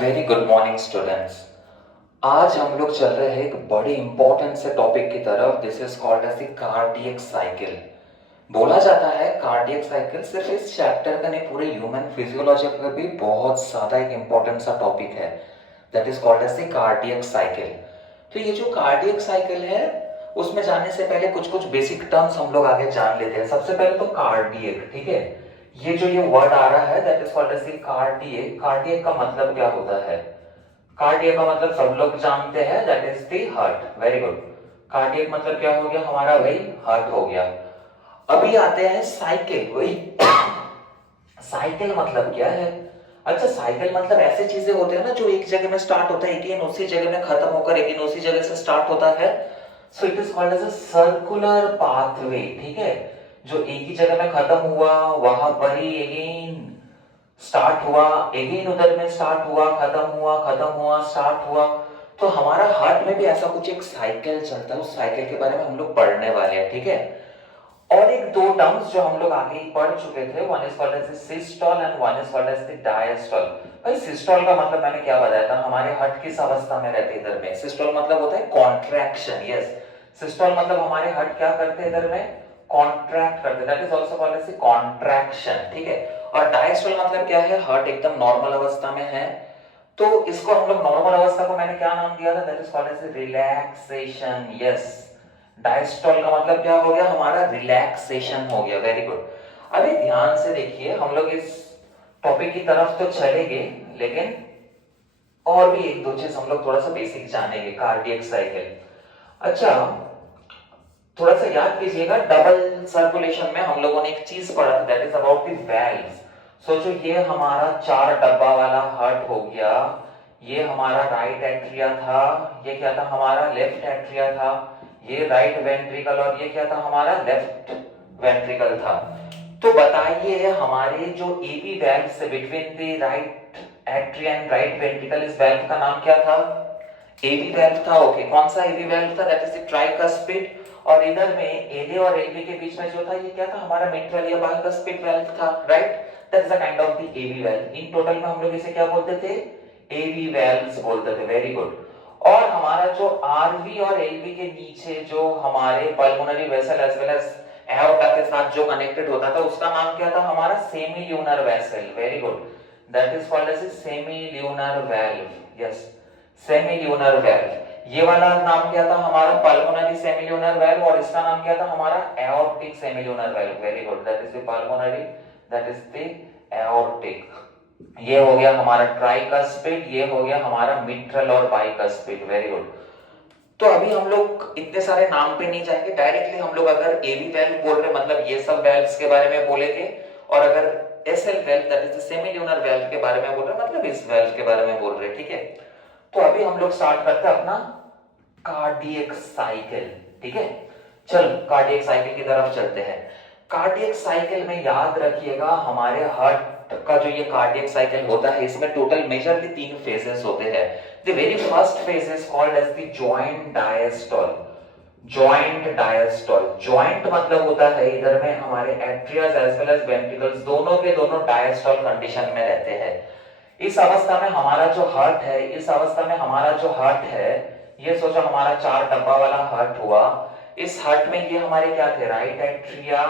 Very good morning students. आज हम लोग चल रहे हैं एक बड़े इंपॉर्टेंट से टॉपिक की तरफ। This is called as the cardiac cycle. बोला जाता है कार्डियक साइकिल सिर्फ इस चैप्टर का नहीं, पूरे ह्यूमन फिजियोलॉजी का भी बहुत ज्यादा एक इंपॉर्टेंट सा टॉपिक है। That is called as the cardiac cycle. तो ये जो कार्डियक साइकिल है उसमें जाने से पहले कुछ कुछ बेसिक टर्म्स हम लोग आगे जान लेते हैं। सबसे पहले तो कार्डियक, ठीक है। ये जो ये वर्ड आ रहा है that is called as the cardiac. Cardiac का मतलब क्या होता है? कार्डियक का मतलब सब लोग जानते हैं, that is the heart. Very good. Cardiac मतलब क्या हो गया हमारा? वही हार्ट हो गया। अभी आते हैं साइकिल। वही साइकिल मतलब क्या है? अच्छा, साइकिल मतलब ऐसे चीजें होते हैं ना जो एक जगह में स्टार्ट होता है, अगेन उसी जगह में खत्म होकर अगेन उसी जगह से स्टार्ट होता है। So it is called as a circular pathway, ठीक है। जो एक ही जगह में खत्म हुआ वहां पर ही अगेन स्टार्ट हुआ, अगेन उधर में स्टार्ट हुआ, खत्म हुआ, स्टार्ट हुआ। तो हमारा हार्ट में भी ऐसा कुछ एक साइकिल चलता है। उस साइकिल के बारे में हम लोग पढ़ने वाले हैं, ठीक है। और एक दो टर्म्स जो हम लोग आगे ही पढ़ चुके थे, one is called as systole and one is called as the diastole. भाई सिस्टोल का मतलब मैंने क्या बताया था? हमारे हार्ट किस अवस्था में रहते हैं इधर में? सिस्टोल मतलब होता है कॉन्ट्रैक्शन। यस, सिस्टोल मतलब हमारे हार्ट क्या करते हैं इधर में? कॉन्ट्रैक्ट करते हैं। That is also called as contraction, ठीक है। और डायस्टोल मतलब क्या है? हार्ट एकदम नॉर्मल अवस्था में है। तो इसको हम लोग नॉर्मल अवस्था को मैंने क्या नाम दिया था? That is called age relaxation. Yes, diastole का मतलब क्या हो गया हमारा? रिलैक्सेशन हो गया। Very good. अभी ध्यान से देखिए, हम लोग इस टॉपिक की तरफ तो चलेंगे लेकिन और भी एक दो चीज हम लोग थोड़ा सा बेसिक जानेंगे कार्डियक साइकिल। अच्छा, थोड़ा सा याद कीजिएगा, डबल सर्कुलेशन में हम लोगों ने एक चीज पढ़ा था, that is about the valves. सोचो ये हमारा चार डब्बा वाला हार्ट हो गया, ये हमारा राइट एट्रिया था, ये क्या था हमारा? लेफ्ट एट्रिया था, ये राइट वेंट्रिकल, और ये क्या था हमारा? लेफ्ट वेंट्रिकल था। तो बताइए हमारे जो एबी वैल्व से between the right atria and right ventricle, इस वैल्व का नाम क्या था? एबी वैल्व था। ओके, कौन सा एबी वैल्व था? That is the tricuspid. और इधर में एले और एलबी के बीच में जो था ये क्या था हमारा? मिट्रल या बाइकस्पिड वैल्व था, right. That is a kind of the AV valve. In total में हम लोग इसे क्या बोलते थे? एबी वैल्व्स बोलते थे। Very good. और हमारा जो आरवी और एलबी के नीचे जो हमारे pulmonary vessel as well as aorta के साथ जो कनेक्टेड होता था उसका नाम क्या था हमारा? Semilunar vessel. Very good. That is called as semilunar valve. Yes, semilunar valve. ये वाला नाम क्या था हमारा? Pulmonary semilunar valve. और इसका नाम क्या था हमारा? Aortic semilunar valve. Very good. That is the pulmonary, that is the aortic. ये हो गया हमारा ट्राइकस्पिड, ये हो गया हमारा मिट्रल और बाइकस्पिड। Very good. तो अभी हम लोग इतने सारे नाम पे नहीं जाएंगे, डायरेक्टली हम लोग अगर एबी वेल्व बोल रहे मतलब ये सब वेल्व्स के बारे में बोलेंगे, और अगर SL valve that is the semilunar valve के बारे में बोल रहे मतलब इस वेल्व के बारे में बोल रहे, ठीक है। तो अभी हम लोग स्टार्ट करते हैं अपना कार्डियक साइकिल, ठीक है। चल कार्डियक साइकिल की तरफ चलते हैं। कार्डियक साइकिल में याद रखिएगा हमारे हार्ट का जो ये कार्डियक साइकिल होता है इसमें टोटल मेजरली तीन फेजेस होते हैं। The very first phase is called as the joint diastole. Joint diastole, joint मतलब होता है इधर में हमारे atrias as well as ventricles दोनों के दोनों डायस्टोल कंडीशन में रहते हैं। इस अवस्था में हमारा जो हार्ट है, इस अवस्था में हमारा जो हार्ट है, ये सोचो हमारा चार डब्बा वाला हार्ट हुआ। इस हार्ट में ये हमारे क्या थे? Right atria,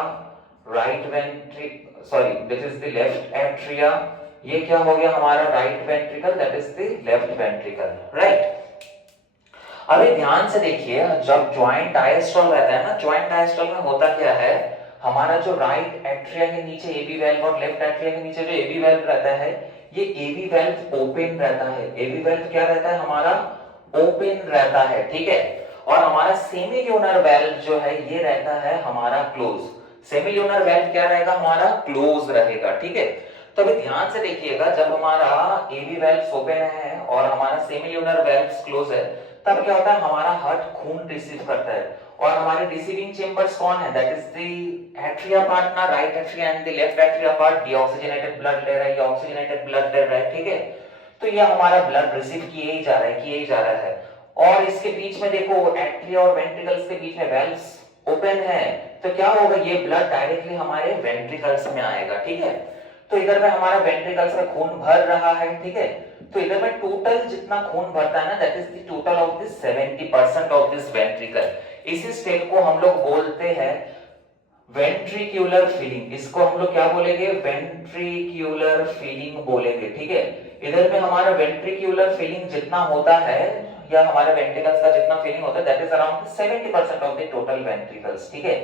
right ventricle, sorry this is the left atria, ये क्या हो गया हमारा? Right ventricle, that is the left ventricle, right. अभी ध्यान से देखिए, जब ज्वाइंट डायस्टोल रहता है ना, ज्वाइंट डायस्टोल में होता क्या है, हमारा जो राइट एट्रिया के नीचे एबी वेल्व और लेफ्ट एट्रिया के नीचे जो एबी वेल्व रहता है, ये एबी वेल्व ओपन रहता है। एबी वेल्व क्या रहता है हमारा? ओपन रहता है, ठीक है। और हमारा सेमी ल्यूनर वेल्व जो है ये रहता है हमारा क्लोज। सेमी ल्यूनर वेल्व क्या रहेगा हमारा? क्लोज रहेगा, ठीक है। तो अभी ध्यान से देखिएगा, जब हमारा एबी वेल्व ओपन है और हमारा सेमी ल्यूनर वेल्व क्लोज है, तब क्या होता है हमारा हार्ट खून रिसीव करता है। और हमारे रिसीविंग चेंबर्स कौन है? That is the atria part ना, right atria and the left atria part. Deoxygenated blood ले रहा है, ये ऑक्सीजनेटेड ब्लड ले रहा है, ठीक है। तो ये हमारा ब्लड रिसीव किए ही जा रहा है, किए ही जा रहा है। और इसके बीच में देखो एट्रिया और वेंट्रिकल्स के बीच में वेल्व्स ओपन है, तो क्या होगा? ये ब्लड डायरेक्टली हमारे वेंट्रिकल्स में आएगा, ठीक है। तो इधर में हमारा वेंट्रिकल्स में खून भर रहा है, ठीक है। तो इधर में टोटल जितना खून भरता है ना, that is the total of this 70% of this ventricle. इसी स्टेट को हम लोग बोलते हैं वेंट्रिक्यूलर फीलिंग। इसको हम लोग क्या बोलेंगे? वेंट्रिक्यूलर फीलिंग बोलेंगे, ठीक है। इधर में हमारा वेंट्रिक्यूलर फीलिंग जितना होता है, या हमारे वेंट्रिकल्स का जितना फीलिंग होता है, that is around 70% of the total ventricles, ठीक है।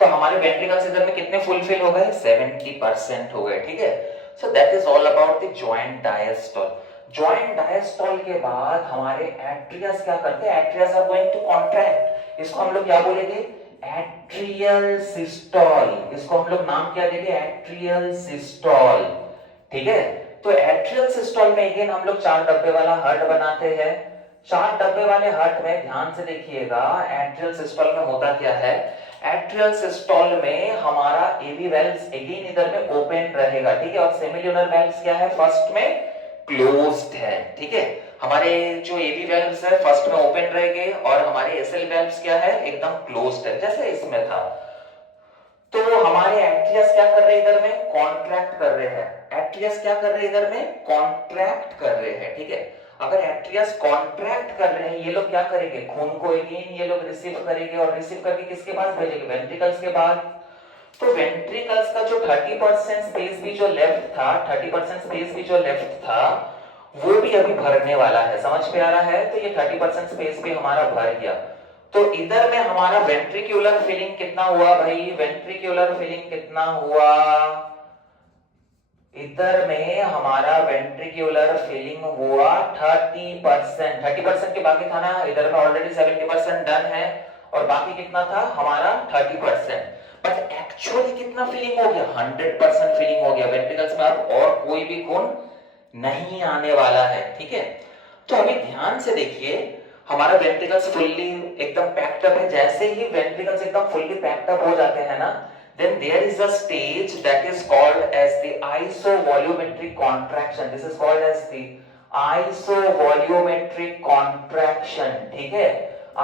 तो हमारे वेंट्रिकल्स इधर में कितने फुलफिल हो गए? 70% हो गए, ठीक है। So that is all about the joint diastole. Joint diastole के बाद हमारे एट्रियस क्या करते हैं? Atrias are going to contract. इसको हम लोग क्या बोलेंगे? Atrial systole. इसको हम लोग नाम क्या देंगे? एट्रियल सिस्टोल, ठीक है। तो एट्रियल सिस्टोल में अगेन हम लोग 4 डब्बे वाला हार्ट बनाते हैं। 4 डब्बे वाले हार्ट में ध्यान से देखिएगा, एट्रियल सिस्टोल में होता क्या है? एट्रियल सिस्टोल में हमारा एवी वेल्व्स अगेन इधर में ओपन रहेगा, ठीक है। और सेमिल्यूनर वेल्व्स क्या है? फर्स्ट में क्लोज्ड है, ठीक है। हमारे जो एवी वेल्व्स है फर्स्ट में ओपन रहेंगे, और हमारे एसएल वेल्व्स क्या है? एकदम क्लोज्ड है, जैसे इसमें था। तो हमारे एट्रियस क्या कर रहे हैं? इधर में कॉन्ट्रैक्ट कर रहे हैं। एट्रियस क्या कर रहे हैं? इधर में कॉन्ट्रैक्ट कर रहे हैं, ठीक है। अगर एट्रियस कॉन्ट्रैक्ट कर रहे हैं, ये लोग क्या करेंगे? खून को अगेन ये लोग रिसीव करेंगे, और रिसीव करके किसके पास भेजेंगे? वेंट्रिकल्स के पास। तो वेंट्रिकल्स का जो 30% स्पेस भी जो लेफ्ट था, 30% स्पेस भी जो लेफ्ट था, वो भी अभी भरने वाला है। समझ में आ रहा है? तो ये 30% स्पेस भी हमारा भर गया। तो इधर में हमारा वेंट्रिक्यूलर फीलिंग कितना हुआ भाई? वेंट्रिक्यूलर फीलिंग कितना हुआ? इधर में हमारा वेंट्रिक्यूलर फीलिंग हुआ 30%। 30% के बाकी था ना, इधर में ऑलरेडी 70% डन है, और बाकी कितना था हमारा? 30%। बट एक्चुअली कितना फीलिंग हो गया? 100% फीलिंग हो गया। वेंट्रिकल्स में अब और कोई भी खून नहीं आने वाला है, ठीक है। तो अभी ध्यान से देखिए, हमारा वेंट्रिकल्स फुल्ली एकदम पैक्ड अप है। जैसे ही वेंट्रिकल्स एकदम फुल्ली पैक्ड अप हो जाते हैं ना, then there is a stage that is called as the isovolumetric contraction. This is called as the isovolumetric contraction, ठीक है।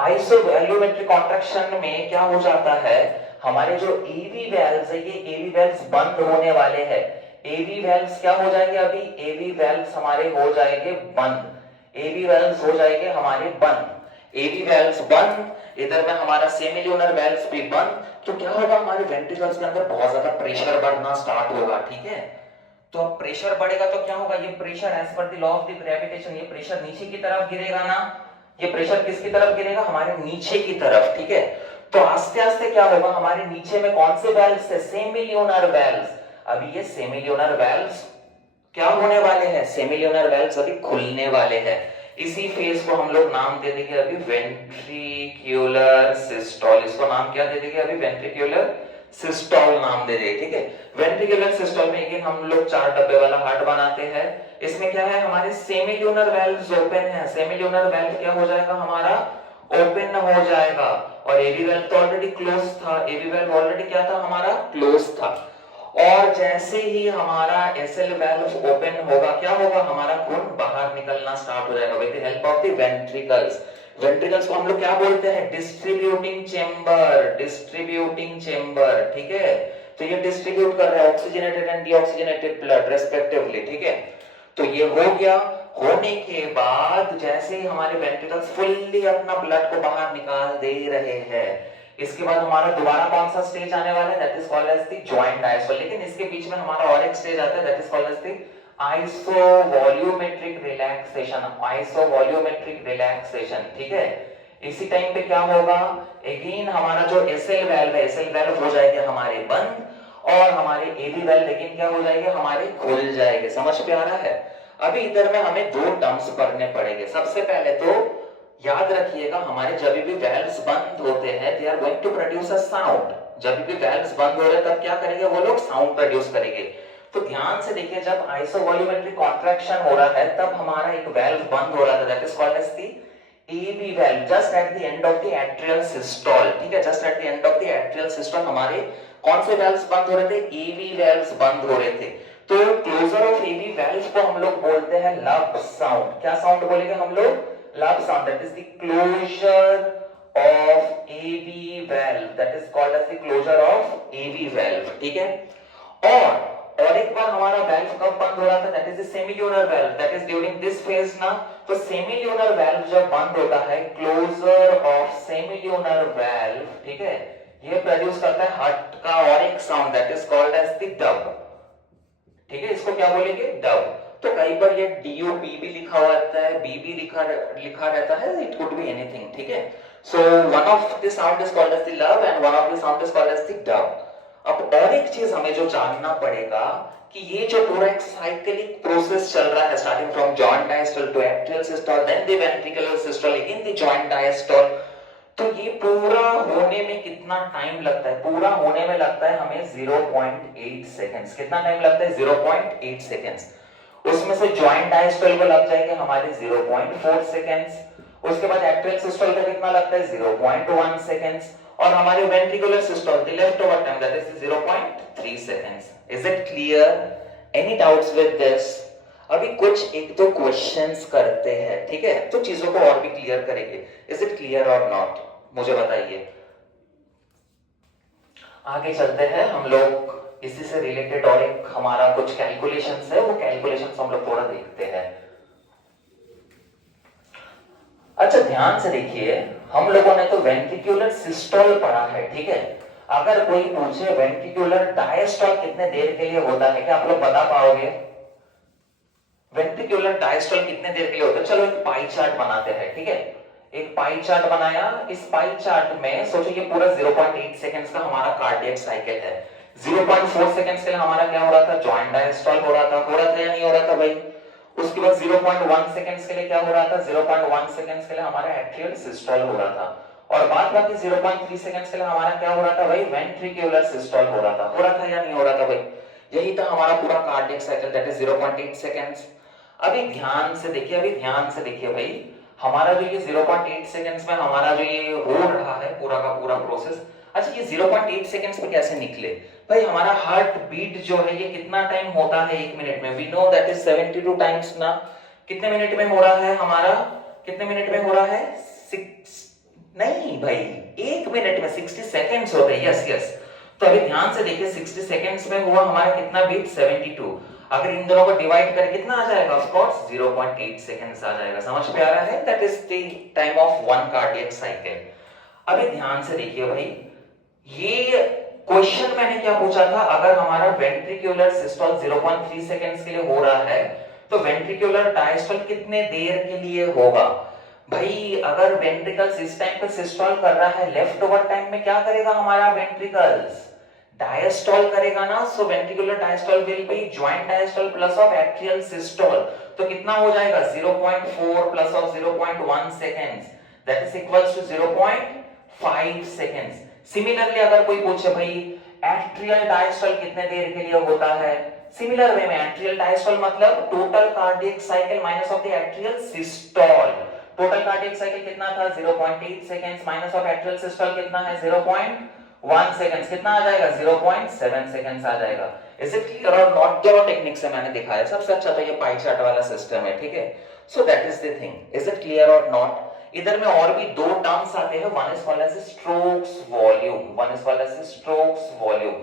isovolumetric contraction में क्या हो जाता है? हमारे जो एवी वेल्व्स है, ये एवी वेल्व्स बंद होने वाले हैं। एवी वेल्व्स क्या हो जाएंगे? अभी एवी वेल्व्स हमारे हो जाएंगे बंद। एवी वेल्व्स हो जाएंगे हमारे बंद। एवी वेल्व्स बंद, इधर में हमारा सेमिल्यूनर वेल्व्स भी बंद। तो क्या होगा? हमारे वेंट्रिकल्स के अंदर बहुत ज्यादा प्रेशर बढ़ना स्टार्ट होगा, ठीक है। तो अब प्रेशर बढ़ेगा तो क्या होगा? ये pressure as per the law of the gravitation, ये प्रेशर नीचे की तरफ गिरेगा ना। ये प्रेशर किसकी तरफ गिरेगा? हमारे नीचे की तरफ, ठीक है। तो आस्ते आस्ते क्या होगा? हमारे नीचे में कौन से वेल्व्स है? Semilunar valves. अभी ये सेमिल्यूनर वेल्व्स क्या होने वाले हैं? सेमिल्यूनर वेल्व्स अभी खुलने वाले हैं। इसी फेज को हम लोग नाम दे देंगे अभी वेंट्रिक्यूलर सिस्टोल। इसको नाम क्या दे देंगे? अभी वेंट्रिक्यूलर सिस्टोल नाम दे देंगे, ठीक है। वेंट्रिक्यूलर सिस्टोल में अगेन हम लोग 4 डब्बे वाला हार्ट बनाते हैं। इसमें क्या है? हमारे सेमिल्यूनर वेल्व्स ओपन है। सेमिल्यूनर वेल्व क्या हो जाएगा? हमारा ओपन हो जाएगा। और एवी वेल्व तो ऑलरेडी क्लोज था। एवी वेल्व ऑलरेडी क्या था? हमारा क्लोज था। और जैसे ही हमारा एसएल वेल्व ओपन होगा, क्या होगा? हमारा खून बाहर निकलना स्टार्ट हो जाएगा with the help of the ventricles. Ventricles को हम लोग क्या बोलते हैं? Distributing chamber. डिस्ट्रीब्यूटिंग चेंबर, ठीक है। तो ये डिस्ट्रीब्यूट कर रहा है oxygenated and deoxygenated blood respectively, ठीक है। तो ये हो गया। होने के बाद जैसे ही हमारे वेंट्रिकल्स फुल्ली अपना ब्लड को बाहर निकाल दे रहे हैं, इसके बाद हमारा दोबारा कौन सा स्टेज आने वाला है? That is called as the joint diastole. लेकिन इसके बीच में हमारा और एक स्टेज आता है, that is called as the isovolumetric relaxation. Isovolumetric relaxation, ठीक है। इसी टाइम पे क्या होगा? अगेन हमारा जो एसएल वेल्व है, एसएल वेल्व हो जाएंगे हमारे बंद, और हमारे एवी वेल्व लेकिन क्या हो जाएंगे? हमारे खुल जाएंगे। समझ पे आ रहा है? अभी इधर में हमें 2 टर्म्स पढ़ने पड़ेंगे। सबसे पहले तो याद रखिएगा, हमारे जब भी वेल्व्स बंद होते हैं, they are going to produce a sound. जब भी वेल्व्स बंद हो रहे हैं तब क्या करेंगे? वो लोग साउंड प्रोड्यूस करेंगे। तो ध्यान से देखिए, जब आइसोवॉल्यूमेट्रिक कॉन्ट्रैक्शन हो रहा है तब हमारा एक वेल्व बंद हो रहा था, that is called as the AV valve, just at the end of the atrial systole, ठीक है। Just at the end of the atrial systole हमारे कौन से वेल्व्स बंद हो रहे थे? एवी वेल्व्स बंद हो रहे थे। तो क्लोजर ऑफ एवी वेल्व को हम लोग बोलते हैं लब साउंड। क्या साउंड बोलेंगे हम लोग? Love sound. That is the closure of AV valve. That is called as the closure of AV valve. ठीक है। और और एक बार हमारा वेल्व कब बंद हो रहा था, that is the सेमील्यूनर valve, that is during this phase ना। तो सेमील्यूनर वेल्व जब बंद होता है, क्लोजर ऑफ सेमील्यूनर वेल्व, ठीक है, ये प्रोड्यूस करता है हट का और एक sound that is called as the dub, ठीक है, इसको क्या बोलेंगे, डब। तो कई बार ये DOB भी लिखा हुआ रहता है, BB लिखा रहता है, इट कुड बी एनीथिंग, ठीक है। So one of the sound is called as the lub and one of the sound is called as the dub. अब और एक चीज हमें जो जानना पड़ेगा कि ये जो पूरा एक साइक्लिक प्रोसेस चल रहा है, starting from joint diastole to atrial systole, then the ventricular systole, again the joint diastole, तो ये पूरा होने में कितना टाइम लगता है, पूरा होने में लगता है हमें 0.8 सेकेंड्स। कितना टाइम लगता है, 0.8 सेकेंड्स। उसमें से जॉइंट डायस्टोल को लग जाएंगे हमारे 0.4 सेकेंड्स, उसके बाद एट्रियल सिस्टोल का कितना लगता है 0.1 सेकेंड्स, और हमारे ventricular systole the left over time that is 0.3 seconds. Is it clear? Any doubts with this? अभी कुछ एक दो क्वेश्चंस करते हैं, ठीक है, तो चीजों को और भी क्लियर करेंगे। इज इट क्लियर और नॉट, मुझे बताइए। आगे चलते हैं हम लोग, इसी से रिलेटेड और एक हमारा कुछ कैलकुलेशंस है, वो कैलकुलेशंस हम लोग थोड़ा देखते हैं। अच्छा ध्यान से देखिए, हम लोगों ने तो वेंट्रिकुलर सिस्टोल पढ़ा है, ठीक है। अगर कोई पूछे वेंट्रिकुलर डायस्टोल कितने देर के लिए होता है, क्या आप लोग बता पाओगे? वेंट्रिकुलर डायस्टोल कितने देर के लिए होता है? चलो एक पाई चार्ट बनाते हैं, ठीक है। एक पाई चार्ट बनाया, इस पाई चार्ट में सोचो ये पूरा 0.8 सेकंड्स का हमारा कार्डियक साइकिल है। 0.4 सेकंड्स के लिए हमारा क्या हो रहा था, जॉइंट डायस्टोल हो रहा था या नहीं हो रहा था भाई। उसके बाद 0.1 सेकंड्स के लिए क्या हो रहा था, 0.1 सेकंड्स के लिए हमारा एट्रियल सिस्टोल हो रहा था, और बाद बाकी 0.3 सेकंड्स के लिए हमारा क्या हो रहा था भाई, वेंट्रिकुलर सिस्टोल हो रहा था या नहीं हो रहा था भाई। यही था हमारा पूरा cardiac cycle, that is 0.8 seconds. अभी ध्यान से देखिए भाई, हमारा जो ये 0.8 सेकंड्स में हमारा जो ये हो रहा है पूरा का पूरा प्रोसेस, अच्छा ये 0.8 सेकंड्स में कैसे निकले भाई। हमारा हार्ट बीट जो है ये कितना टाइम होता है एक मिनट में, we know that is 72 times ना। कितने मिनट में हो रहा है हमारा, कितने मिनट में हो रहा है, 6 नहीं भाई, एक मिनट में 60 सेकंड्स होते हैं, यस यस। तो अभी ध्यान से देखिए, 60 सेकंड्स में हुआ हमारा कितना बीट, 72। अगर इन दोनों को डिवाइड करें कितना आ जाएगा, ऑफ कोर्स 0.8 सेकंड्स आ जाएगा। समझ पे आ रहा है, that is the time of one cardiac cycle. अभी ध्यान से देखिए भाई, ये क्वेश्चन मैंने क्या पूछा था, अगर हमारा वेंट्रिकुलर सिस्टोल 0.3 सेकंड्स के लिए हो रहा है तो वेंट्रिकुलर डायस्टोल कितने देर के लिए होगा भाई। अगर वेंट्रिकल्स इस टाइम पे सिस्टोल कर रहा है, लेफ्ट ओवर टाइम में क्या करेगा हमारा वेंट्रिकल्स, डायस्टोल करेगा ना। So ventricular diastole will be joint diastole plus of atrial systole, तो कितना हो जाएगा 0.4 plus of 0.1 seconds, that is equals to 0.5 seconds. Similarly अगर कोई पूछे भाई एट्रियल डायस्टोल कितने देर के लिए होता है, सिमिलर वे में एट्रियल डायस्टोल मतलब total cardiac cycle minus of the atrial systole. Total cardiac cycle कितना था, 0.8 seconds minus of atrial systole कितना है 0.1 सेकंड्स, कितना आ जाएगा 0.7 सेकंड्स आ जाएगा। इज इट क्लियर और नॉट? दोनों टेक्निक से मैंने दिखाया, सबसे अच्छा तो ये पाई चार्ट वाला सिस्टम है, ठीक है। So that is the thing, is it clear और नॉट? इधर में और भी दो टर्म्स आते हैं, one is called as strokes volume, one is called as strokes volume.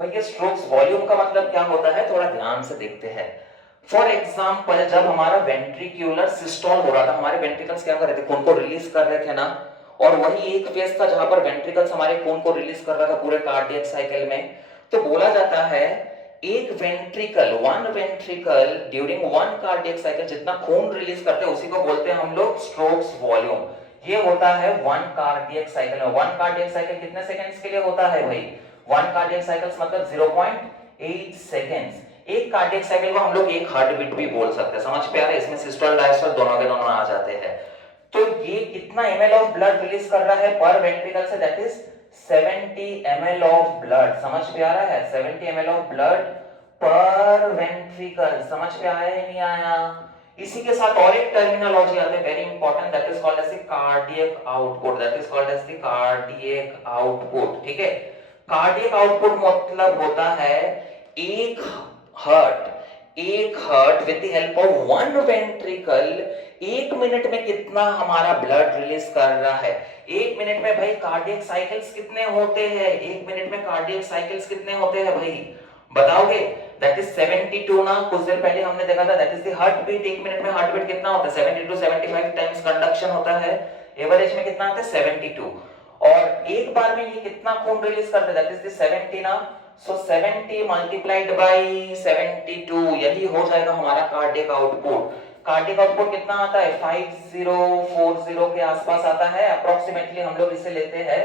भाई ये स्ट्रोक्स वॉल्यूम का मतलब क्या होता है, थोड़ा ध्यान से देखते हैं। फॉर एग्जांपल जब हमारा वेंट्रिकुलर सिस्टोल हो रहा था, हमारे वेंट्रिकल्स क्या कर रहे थे, खून को रिलीज कर रहे थे ना, और वही एक फेज था जहां पर वेंट्रिकल्स हमारे खून को रिलीज कर रहा था पूरे कार्डियक साइकिल में। तो बोला जाता है एक ventricle, one ventricle during one cardiac cycle जितना खून रिलीज करते हैं उसी को बोलते हैं हम लोग स्ट्रोक्स वॉल्यूम। ये होता है वन कार्डियक साइकिल में। वन कार्डियक साइकिल कितने सेकंड्स के लिए होता है भाई, वन कार्डियक साइकिल्स मतलब 0.8 सेकंड्स। एक कार्डियक साइकिल को हम लोग एक हार्ट बीट भी बोल सकते हैं, समझ पे आ रहा है, इसमें सिस्टोल डायस्टोल दोनों के दोनों आ जाते हैं। तो ये कितना ml ऑफ ब्लड रिलीज कर रहा है पर वेंट्रिकल से, that is 70 ml of blood. समझ पे आ रहा है, 70 ml ऑफ ब्लड पर वेंट्रिकल। समझ पे आया या नहीं आया? इसी के साथ और एक टर्मिनोलॉजी आती है very important, that is called as the cardiac output, that is called as the cardiac output, ठीक है। कार्डियक आउटपुट मतलब होता है एक heart with the help of one ventricle एक मिनट में कितना हमारा ब्लड रिलीज कर रहा है। एक मिनट में भाई कार्डियक साइकिल्स कितने होते हैं, एक मिनट में कार्डियक साइकिल्स कितने होते हैं भाई, बताओगे? दैट इज 72 ना, कुछ देर पहले हमने देखा था, that is the heartbeat. एक मिनट में हार्ट बीट कितना होता है? 72 75 टाइम्स कंडक्शन होता है, एवरेज में कितना आता है? 72। और एक बार में ये कितना खून रिलीज करता है? दैट इज द 70 ना, सो 70 मल्टीप्लाइड बाय 72, यही हो जाएगा हमारा कार्डियक आउटपुट। कार्डियक आउटपुट कितना आता है? 5040 के आसपास आता है अप्रोक्सीमेटली। हम लोग इसे लेते हैं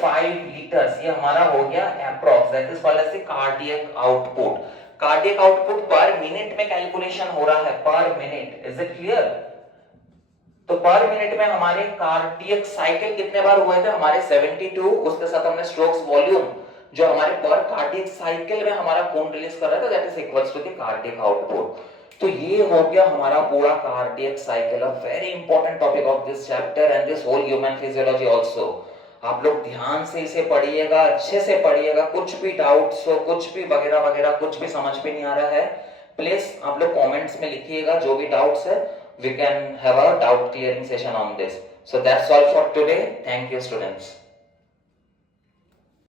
5 लीटर्स, ये हमारा हो गया approx, that is called as the cardiac output. Cardiac output per minute में कैलकुलेशन हो रहा है, पर मिनट। Is it clear? तो पर मिनट में हमारे कार्डियक साइकिल कितने बार हुए थे? हमारे 72, उसके साथ हमने स्ट्रोक्स वॉल्यूम जो हमारे पर कार्डियक साइकिल में हमारा खून रिलीज कर रहा था, that is equals to the cardiac output. तो ये हो गया हमारा पूरा cardiac cycle, a very important topic of this chapter and this whole human physiology also. आप लोग ध्यान से इसे पढ़िएगा, अच्छे से पढ़िएगा। कुछ भी डाउट्स हो, कुछ भी वगैरह वगैरह, कुछ भी समझ में नहीं आ रहा है, प्लीज आप लोग कमेंट्स में लिखिएगा जो भी डाउट्स है। We can have a doubt clearing session on this. So that's all for today. Thank you, students.